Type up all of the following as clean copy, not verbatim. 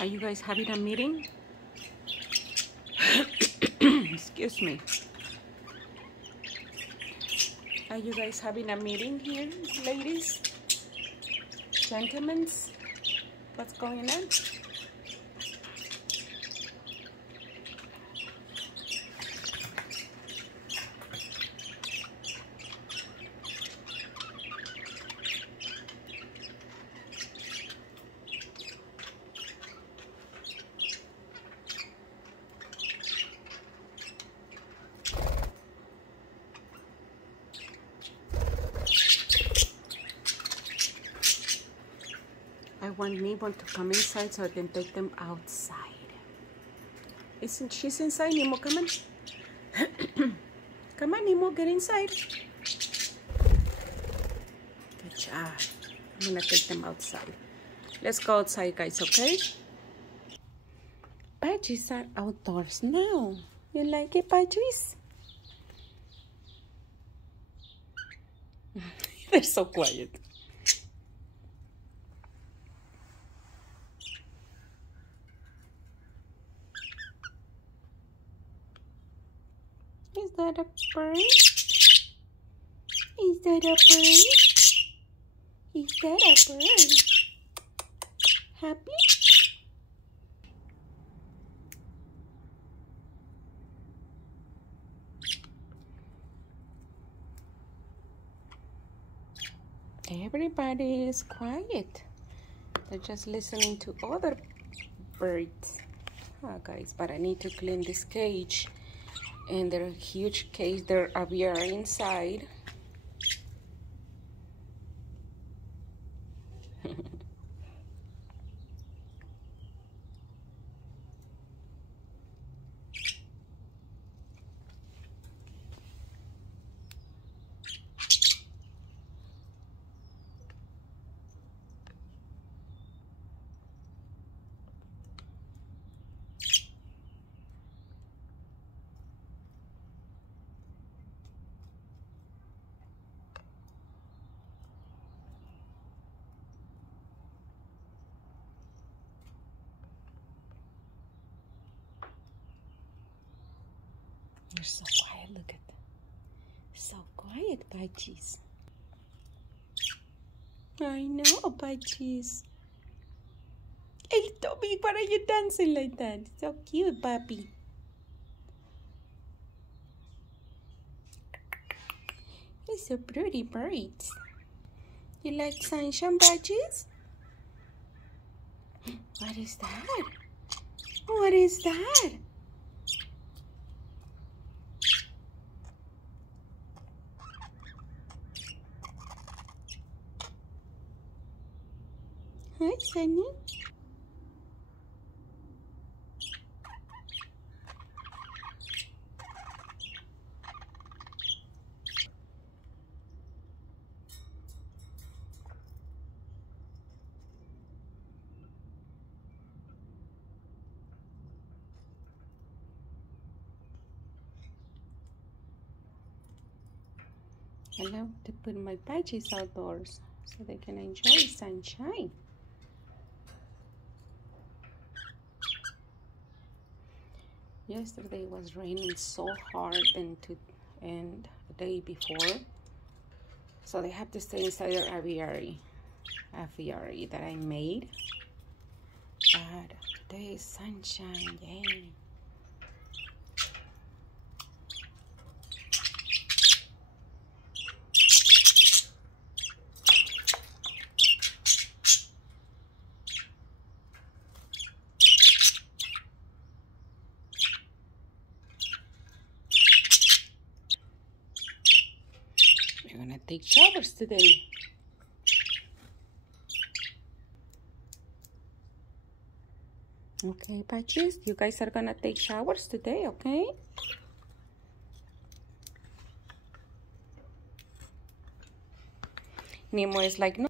Are you guys having a meeting? Excuse me. Are you guys having a meeting here, ladies? Gentlemen? What's going on? I want Nemo to come inside so I can take them outside. Isn't she's inside? Nemo, come on. Come on, Nemo, get inside. Good job. I'm gonna take them outside. Let's go outside, guys, okay? Budgies are outdoors now. You like it, Budgies? They're so quiet. Is that a bird? Is that a bird? Is that a bird? Happy? Everybody is quiet. They're just listening to other birds. Oh, guys, but I need to clean this cage. And they're a huge cage. They're aviary inside. You're so quiet, look at them. So quiet, Budgies. I know, Budgies. Hey, Toby, why are you dancing like that? So cute, puppy. You're so pretty birds. You like sunshine, Budgies? What is that? What is that? Hi, Sunny. I love to put my Budgies outdoors so they can enjoy sunshine. Yesterday was raining so hard and the day before, so they have to stay inside their aviary that I made. But today is sunshine, yay! We're gonna take showers today. Okay, Budgies, you guys are gonna take showers today, okay? Nemo is like, no.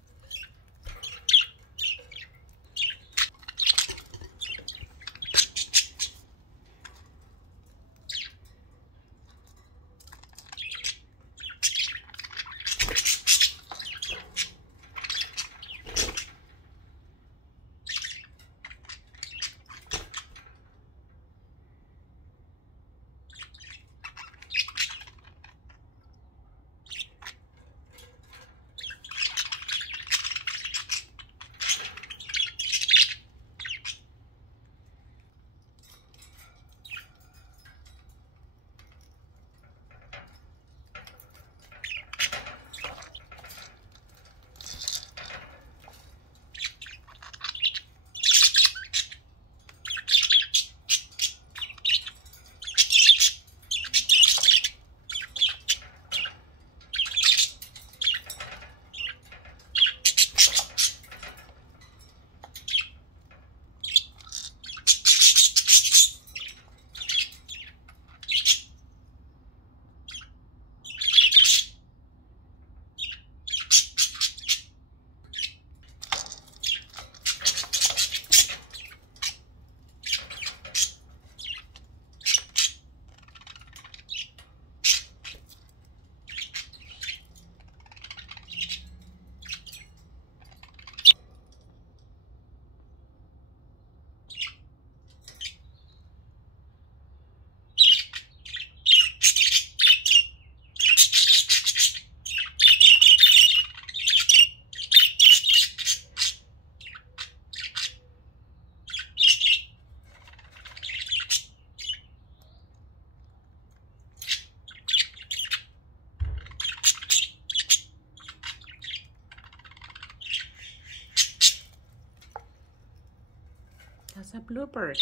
That's a bluebird.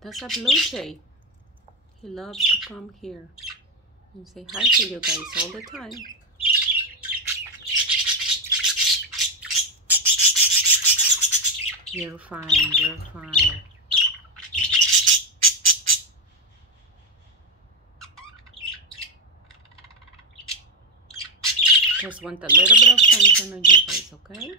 That's a blue jay. He loves to come here and say hi to you guys all the time. You're fine, you're fine. Just want a little bit of sunshine on you guys, okay?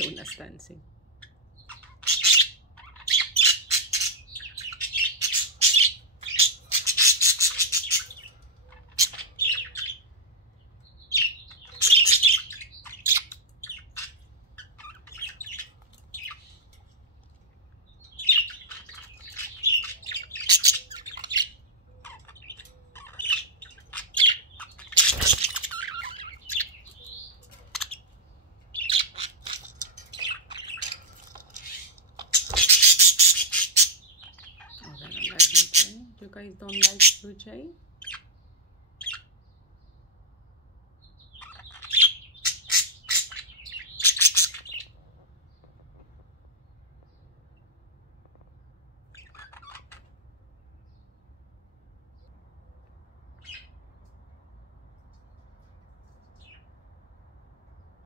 Luna's dancing. You guys don't like blue jay?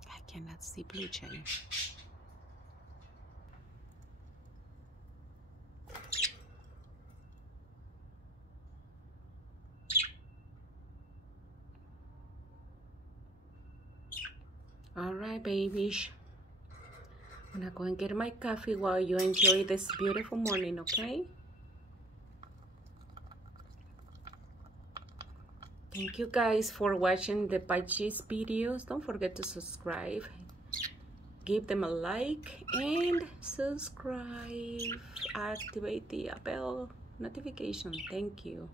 I cannot see blue jay. All right, babies. I'm gonna go and get my coffee while you enjoy this beautiful morning, okay? Thank you guys for watching the Budgies videos. Don't forget to subscribe. Give them a like and subscribe. Activate the bell notification. Thank you.